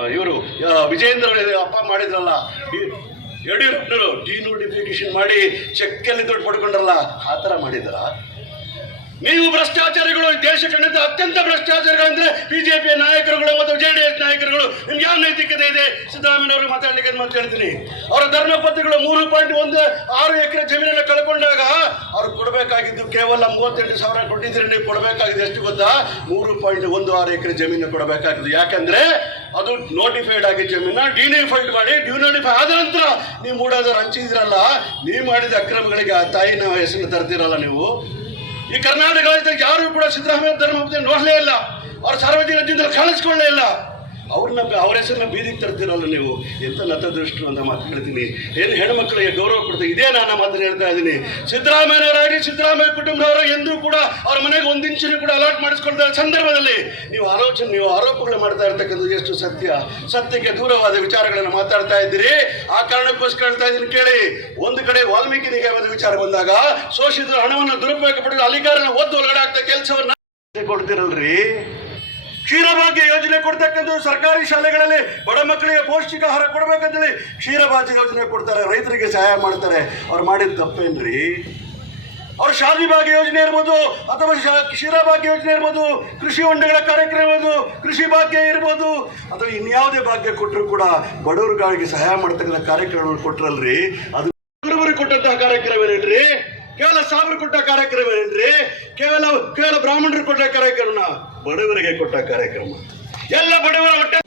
ಇವರು ವಿಜೇಂದ್ರ ಅಪ್ಪ ಮಾಡಿದ್ರಲ್ಲ, ಯಡಿಯೂರಪ್ಪನವರು ಡಿನೋಟಿಫಿಕೇಶನ್ ಮಾಡಿ ಚೆಕ್ಕಲ್ಲಿ ದುಡ್ಡು ಪಡ್ಕೊಂಡ್ರಲ್ಲ, ಆ ಥರ ಮಾಡಿದಾರ? ನೀವು ಭ್ರಷ್ಟಾಚಾರಿಗಳು, ದೇಶ ಕಂಡಿದ್ದ ಅತ್ಯಂತ ಭ್ರಷ್ಟಾಚಾರಿಗಳಂದ್ರೆ ಬಿಜೆಪಿಯ ನಾಯಕರುಗಳು ಮತ್ತು JDS ನಾಯಕರುಗಳು. ನಿಮ್ಗೆ ಯಾವ ನೈತಿಕತೆ ಇದೆ? ಸಿದ್ದರಾಮಯ್ಯವರು ಮಾತಾಡ್ಲಿಕ್ಕೆ ಅಂತ ಹೇಳ್ತೀನಿ. ಅವರ ಧರ್ಮಪತ್ನಿಗಳು 3.16 ಎಕರೆ ಜಮೀನನ್ನು ಕಳ್ಕೊಂಡಾಗ ಅವ್ರು ಕೊಡಬೇಕಾಗಿದ್ದು ಕೇವಲ 38,000 ಕೊಟ್ಟಿದ್ರೆ, ನೀವು ಕೊಡಬೇಕಾಗಿದ್ದು ಎಷ್ಟು ಗೊತ್ತಾ? 3.16 ಎಕರೆ ಜಮೀನು ಕೊಡಬೇಕಾಗಿದ್ದು. ಯಾಕಂದ್ರೆ ಅದು ನೋಟಿಫೈಡ್ ಆಗಿ ಜಮೀನ ಡಿನೋಟಿಫೈಡ್ ಮಾಡಿ, ಡಿನೋಟಿಫೈ ಆದ ನಂತರ ನೀವು 3,000 ಹಂಚಿದ್ರಲ್ಲ, ನೀವು ಮಾಡಿದ ಅಕ್ರಮಗಳಿಗೆ ಆ ತಾಯಿನ ಹೆಸರನ್ನು ತರ್ತಿರಲ್ಲ ನೀವು. ಈ ಕರ್ನಾಟಕ ಯಾರು ಕೂಡ ಸಿದ್ದರಾಮಯ್ಯ ಧರ್ಮಪತ್ನಿ ನೋಡಲೇ ಇಲ್ಲ, ಅವ್ರ ಸಾರ್ವಜನಿಕ ಜೀವನದಲ್ಲಿ ಕಾಣಿಸ್ಕೊಳ್ಳೇ ಇಲ್ಲ. ಅವ್ರ ಹೆಸರನ್ನ ಬೀದಿಗೆ ತರ್ತಿರಲ್ಲ ನೀವು. ಎಂತ ನತದೃಷ್ಟರು ಅಂತ ಮಾತು ಹೇಳ್ತೀನಿ. ಏನು ಹೆಣ್ಮಕ್ಳಿಗೆ ಗೌರವ ಕೊಡ್ತೀವಿ, ಇದೇ ನಾನು ಮಾತನ್ನು ಹೇಳ್ತಾ ಇದ್ದೀನಿ. ಸಿದ್ದರಾಮಯ್ಯನವರಾಗಿ ಸಿದ್ದರಾಮಯ್ಯ ಕುಟುಂಬದವರು ಎಂದೂ ಕೂಡ ಅವ್ರ ಮನೆಗೆ 1 ಇಂಚಿನೂ ಕೂಡ ಅಲಾಟ್ ಮಾಡಿಸ್ಕೊಳ್ತಾ ಸಂದರ್ಭದಲ್ಲಿ ನೀವು ಆರೋಪಗಳು ಮಾಡ್ತಾ ಇರ್ತಕ್ಕಂಥದ್ದು ಎಷ್ಟು ಸತ್ಯಕ್ಕೆ ದೂರವಾದ ವಿಚಾರಗಳನ್ನು ಮಾತಾಡ್ತಾ ಇದ್ದೀರಿ. ಆ ಕಾರಣಕ್ಕೋಸ್ಕರ ಹೇಳ್ತಾ ಇದ್ದೀನಿ ಕೇಳಿ. ಒಂದು ಕಡೆ ವಾಲ್ಮೀಕಿ ನಿಗಮದ ವಿಚಾರ ಬಂದಾಗ ಶೋಷಿತರ ಹಣವನ್ನು ದುರುಪಯೋಗ ಪಡೆದು ಅಧಿಕಾರನ ಒದ್ದು ಒಳಗಡೆ ಆಗ್ತಾ ಕೆಲಸವನ್ನ ಕೊಡ್ತಿರಲ್ರಿ. ಕ್ಷೀರಭಾಗ್ಯ ಯೋಜನೆ ಕೊಡ್ತಕ್ಕಂಥ ಸರ್ಕಾರಿ ಶಾಲೆಗಳಲ್ಲಿ ಬಡ ಮಕ್ಕಳಿಗೆ ಪೌಷ್ಟಿಕಾಹಾರ ಕೊಡ್ಬೇಕಂತೇಳಿ ಕ್ಷೀರಭಾಗ್ಯ ಯೋಜನೆ ಕೊಡ್ತಾರೆ, ರೈತರಿಗೆ ಸಹಾಯ ಮಾಡ್ತಾರೆ. ಅವ್ರು ಮಾಡಿದ ತಪ್ಪೇನ್ರಿ? ಅವ್ರ ಶಾದಿ ಭಾಗ್ಯ ಯೋಜನೆ ಇರ್ಬೋದು, ಅಥವಾ ಕ್ಷೀರಭಾಗ್ಯ ಯೋಜನೆ ಇರ್ಬೋದು, ಕೃಷಿ ಹೊಂಡಗಳ ಕಾರ್ಯಕ್ರಮ ಇರ್ಬೋದು, ಕೃಷಿ ಭಾಗ್ಯ ಇರ್ಬೋದು, ಅಥವಾ ಇನ್ಯಾವುದೇ ಭಾಗ್ಯ ಕೊಟ್ಟರು ಕೂಡ ಬಡವರುಗಳಿಗೆ ಸಹಾಯ ಮಾಡ್ತಕ್ಕಂಥ ಕಾರ್ಯಕ್ರಮಗಳು ಕೊಟ್ರಲ್ರಿ. ಅದು ಗುರುವರಿಗೆ ಕೊಟ್ಟಂತಹ ಕಾರ್ಯಕ್ರಮ ಏನೇನ್ರಿ? ಕೇವಲ 1000 ಕೊಟ್ಟ ಕಾರ್ಯಕ್ರಮ ಏನ್ರಿ? ಕೇವಲ ಬ್ರಾಹ್ಮಣರು ಕೊಟ್ಟ ಕಾರ್ಯಕ್ರಮ, ಬಡವರಿಗೆ ಕೊಟ್ಟ ಕಾರ್ಯಕ್ರಮ. ಎಲ್ಲ ಬಡವರ ಹೊಟ್ಟೆ